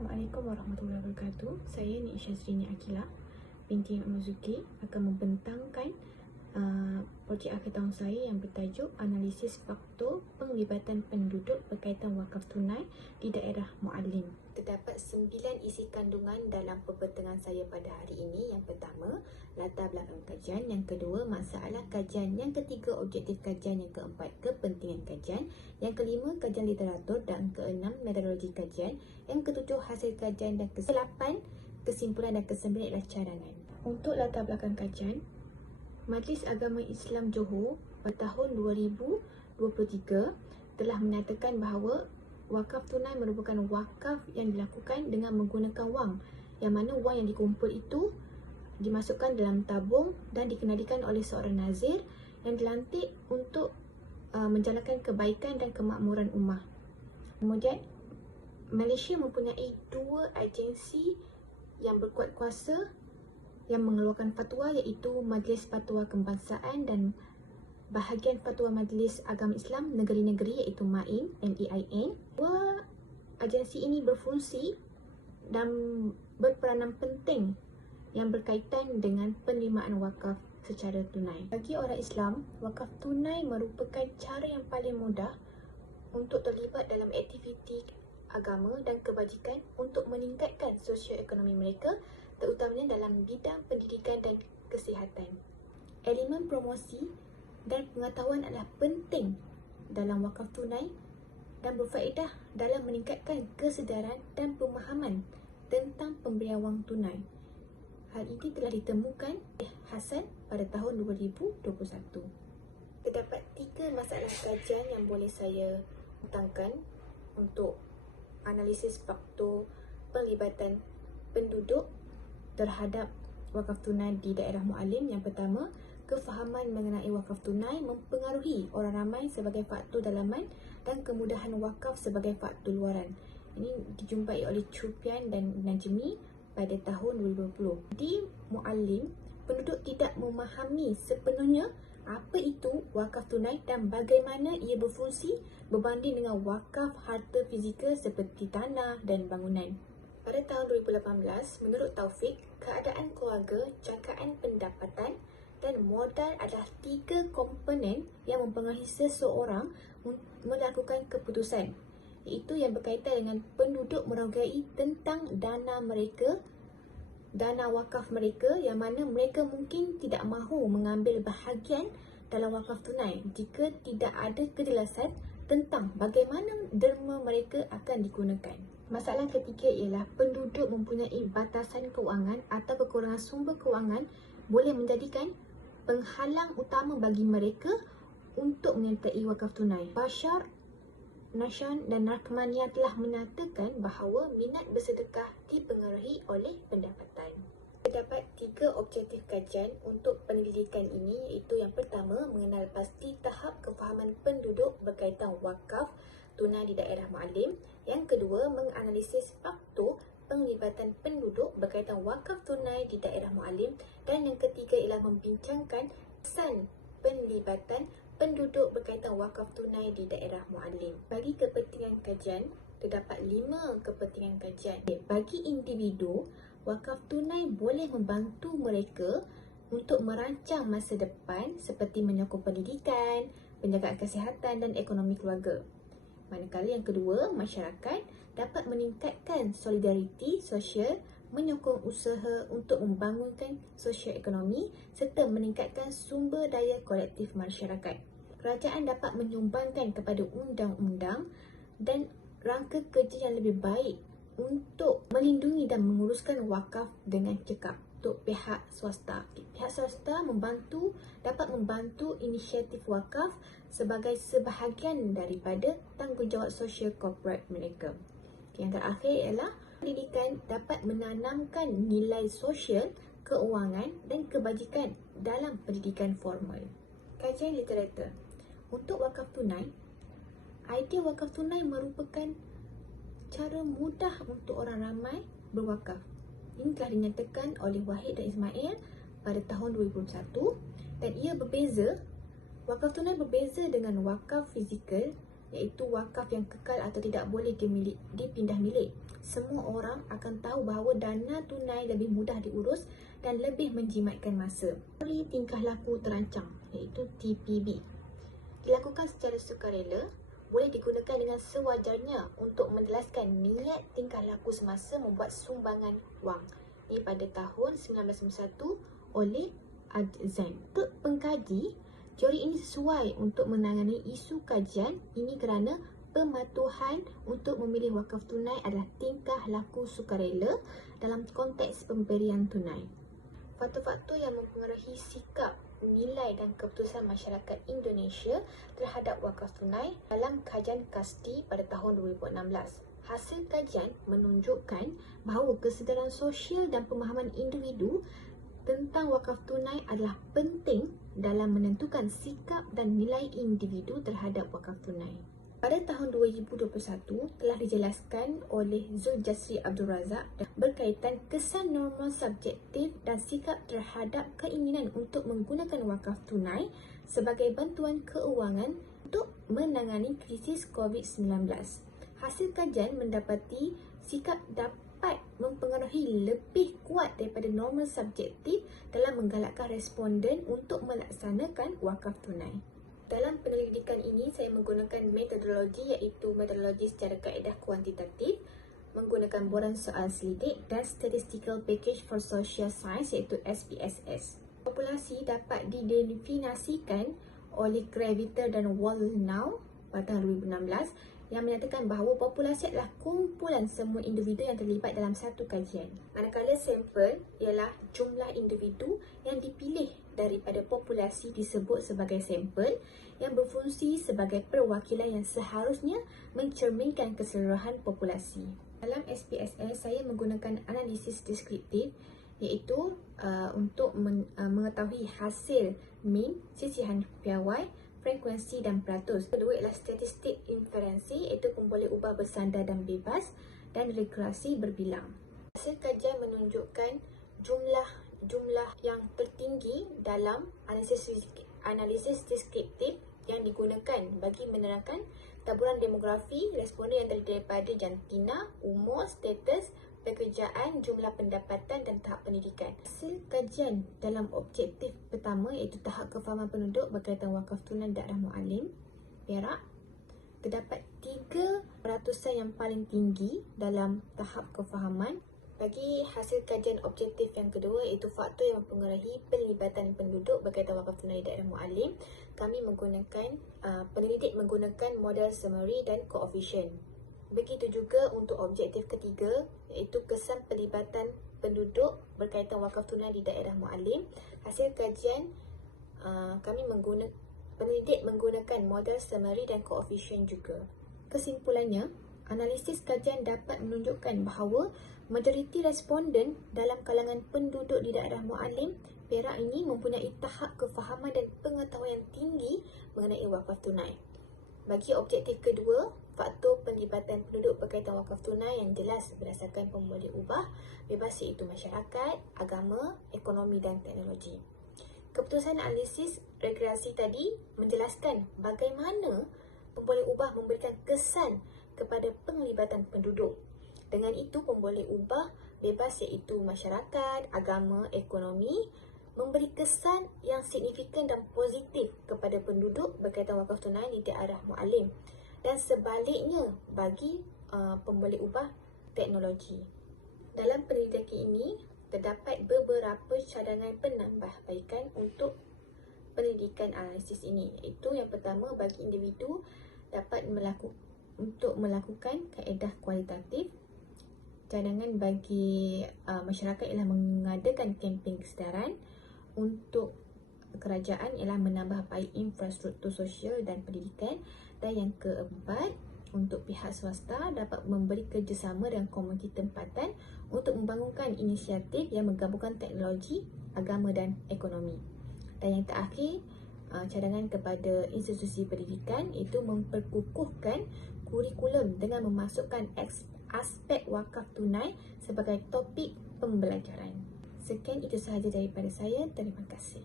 Assalamualaikum warahmatullahi wabarakatuh. Saya Nik Syazrini Akila binti Mazuki akan membentangkan projek akhir tahun saya yang bertajuk Analisis Faktor Penglibatan Penduduk Berkaitan Wakaf Tunai di Daerah Muallim. Terdapat 9 isi kandungan dalam pembentangan saya pada hari ini. Yang pertama, latar belakang kajian. Yang kedua, masalah kajian. Yang ketiga, objektif kajian. Yang keempat, kepentingan kajian. Yang kelima, kajian literatur. Dan keenam, metodologi kajian. Yang ketujuh, hasil kajian. Dan ke-8, kesimpulan. Dan ke-9 adalah cadangan. Untuk latar belakang kajian, Majlis Agama Islam Johor pada tahun 2023 telah menyatakan bahawa wakaf tunai merupakan wakaf yang dilakukan dengan menggunakan wang, yang mana wang yang dikumpul itu dimasukkan dalam tabung dan dikendalikan oleh seorang nazir yang dilantik untuk menjalankan kebaikan dan kemakmuran ummah. Kemudian Malaysia mempunyai 2 agensi yang berkuat kuasa yang mengeluarkan fatwa, iaitu Majlis Fatwa Kebangsaan dan bahagian Fatwa Majlis Agama Islam Negeri-Negeri, iaitu MAIN, M-E-I-N. Dua agensi ini berfungsi dan berperanan penting yang berkaitan dengan penerimaan wakaf secara tunai. Bagi orang Islam, wakaf tunai merupakan cara yang paling mudah untuk terlibat dalam aktiviti agama dan kebajikan untuk meningkatkan sosioekonomi mereka, terutamanya dalam bidang pendidikan dan kesihatan. Elemen promosi dan pengetahuan adalah penting dalam wakaf tunai dan berfaedah dalam meningkatkan kesedaran dan pemahaman tentang pemberian wang tunai. Hal ini telah ditemukan oleh Hasan pada tahun 2021. Terdapat 3 masalah kajian yang boleh saya bentangkan untuk analisis faktor penglibatan penduduk terhadap wakaf tunai di daerah Muallim. Yang pertama, kefahaman mengenai wakaf tunai mempengaruhi orang ramai sebagai faktor dalaman dan kemudahan wakaf sebagai faktor luaran. Ini dijumpai oleh Chupian dan Najmi pada tahun 2020. Di Muallim, penduduk tidak memahami sepenuhnya apa itu wakaf tunai dan bagaimana ia berfungsi berbanding dengan wakaf harta fizikal seperti tanah dan bangunan. Pada tahun 2018, menurut Taufik, keadaan keluarga, jangkaan pendapatan dan modal adalah 3 komponen yang mempengaruhi seseorang melakukan keputusan, iaitu yang berkaitan dengan penduduk merangkai tentang dana mereka, dana wakaf mereka, yang mana mereka mungkin tidak mahu mengambil bahagian dalam wakaf tunai jika tidak ada kejelasan tentang bagaimana derma mereka akan digunakan. Masalah ketiga ialah penduduk mempunyai batasan kewangan atau kekurangan sumber kewangan boleh menjadikan penghalang utama bagi mereka untuk menyertai wakaf tunai. Bashar, Nashan dan Rahmania telah menyatakan bahawa minat bersedekah dipengaruhi oleh pendapatan. Terdapat 3 objektif kajian untuk penyelidikan ini, iaitu yang pertama, mengenal pasti tahap kefahaman penduduk berkaitan wakaf tunai di daerah Muallim. Yang kedua, menganalisis faktor penglibatan penduduk berkaitan wakaf tunai di daerah Muallim. Dan yang ketiga ialah membincangkan kesan penglibatan penduduk berkaitan wakaf tunai di daerah Muallim. Bagi kepentingan kajian, terdapat 5 kepentingan kajian. Bagi individu, wakaf tunai boleh membantu mereka untuk merancang masa depan seperti menyokong pendidikan, penjagaan kesihatan dan ekonomi keluarga. Manakala yang kedua, masyarakat dapat meningkatkan solidariti sosial, menyokong usaha untuk membangunkan sosioekonomi serta meningkatkan sumber daya kolektif masyarakat. Kerajaan dapat menyumbangkan kepada undang-undang dan rangka kerja yang lebih baik untuk melindungi dan menguruskan wakaf dengan cekap. Untuk pihak swasta, pihak swasta dapat membantu inisiatif wakaf sebagai sebahagian daripada tanggungjawab sosial korporat mereka. Yang terakhir ialah pendidikan dapat menanamkan nilai sosial, keuangan dan kebajikan dalam pendidikan formal. Kajian literatur. Untuk wakaf tunai, idea wakaf tunai merupakan cara mudah untuk orang ramai berwakaf. Ini telah dinyatakan oleh Wahid dan Ismail pada tahun 2021 dan ia berbeza. Wakaf tunai berbeza dengan wakaf fizikal iaitu wakaf yang kekal atau tidak boleh dipindah milik. Semua orang akan tahu bahawa dana tunai lebih mudah diurus dan lebih menjimatkan masa. Teori tingkah laku terancang, iaitu TPB, dilakukan secara sukarela, boleh digunakan dengan sewajarnya untuk menjelaskan niat tingkah laku semasa membuat sumbangan wang. Ini pada tahun 1991 oleh Adzan. Untuk pengkaji, teori ini sesuai untuk menangani isu kajian ini kerana pematuhan untuk memilih wakaf tunai adalah tingkah laku sukarela dalam konteks pemberian tunai. Faktor-faktor yang mempengaruhi sikap, nilai dan keputusan masyarakat Indonesia terhadap wakaf tunai dalam kajian KASTI pada tahun 2016. Hasil kajian menunjukkan bahawa kesedaran sosial dan pemahaman individu tentang wakaf tunai adalah penting dalam menentukan sikap dan nilai individu terhadap wakaf tunai. Pada tahun 2021 telah dijelaskan oleh Zuljasri Abdul Razak berkaitan kesan normal subjektif dan sikap terhadap keinginan untuk menggunakan wakaf tunai sebagai bantuan keuangan untuk menangani krisis COVID-19. Hasil kajian mendapati sikap dapat mempengaruhi lebih kuat daripada normal subjektif dalam menggalakkan responden untuk melaksanakan wakaf tunai. Dalam penyelidikan ini, saya menggunakan metodologi iaitu metodologi secara kaedah kuantitatif, menggunakan borang soal selidik dan Statistical Package for Social Science iaitu SPSS. Populasi dapat didefinisikan oleh Graviter dan Wallnow pada tahun 2016 yang menyatakan bahawa populasi adalah kumpulan semua individu yang terlibat dalam satu kajian. Manakala sampel ialah jumlah individu yang dipilih daripada populasi disebut sebagai sampel yang berfungsi sebagai perwakilan yang seharusnya mencerminkan keseluruhan populasi. Dalam SPSS, saya menggunakan analisis deskriptif iaitu untuk mengetahui hasil mean, sisihan piawai, frekuensi dan peratus. Kedua ialah statistik inferensi iaitu pemboleh ubah bersandar dan bebas dan rekursi berbilang. Hasil kajian menunjukkan jumlah yang tertinggi dalam analisis deskriptif yang digunakan bagi menerangkan taburan demografi responden yang terdiri daripada jantina, umur, status, pekerjaan, jumlah pendapatan dan tahap pendidikan. Hasil kajian dalam objektif pertama iaitu tahap kefahaman penduduk berkaitan wakaf tunai daerah Muallim, Perak, terdapat 3% yang paling tinggi dalam tahap kefahaman. Bagi hasil kajian objektif yang kedua iaitu faktor yang mempengaruhi pelibatan penduduk berkaitan wakaf tunai daerah Muallim, kami menggunakan penyelidik menggunakan model summary dan koefisien. Begitu juga untuk objektif ketiga iaitu kesan pelibatan penduduk berkaitan wakaf tunai di daerah Muallim. Hasil kajian kami penyelidik menggunakan model summary dan koefisien juga. Kesimpulannya, analisis kajian dapat menunjukkan bahawa majoriti responden dalam kalangan penduduk di daerah Muallim, Perak ini mempunyai tahap kefahaman dan pengetahuan yang tinggi mengenai wakaf tunai. Bagi objektif kedua, faktor penglibatan penduduk berkaitan wakaf tunai yang jelas berdasarkan pemboleh ubah bebas iaitu masyarakat, agama, ekonomi dan teknologi. Keputusan analisis regresi tadi menjelaskan bagaimana pemboleh ubah memberikan kesan kepada penglibatan penduduk. Dengan itu, pemboleh ubah bebas iaitu masyarakat, agama, ekonomi memberi kesan yang signifikan dan positif kepada penduduk berkaitan wakaf tunai di daerah Muallim dan sebaliknya bagi pemboleh ubah teknologi. Dalam penyelidikan ini, terdapat beberapa cadangan penambahbaikan untuk penyelidikan analisis ini. Iaitu yang pertama, bagi individu dapat melakukan kaedah kualitatif. Cadangan bagi masyarakat ialah mengadakan kempen kesedaran. Untuk kerajaan ialah menambah baik infrastruktur sosial dan pendidikan. Dan yang keempat, untuk pihak swasta dapat memberi kerjasama dengan komuniti tempatan untuk membangunkan inisiatif yang menggabungkan teknologi, agama dan ekonomi. Dan yang terakhir, cadangan kepada institusi pendidikan itu memperkukuhkan kurikulum dengan memasukkan aspek wakaf tunai sebagai topik pembelajaran. Sekian itu sahaja daripada saya. Terima kasih.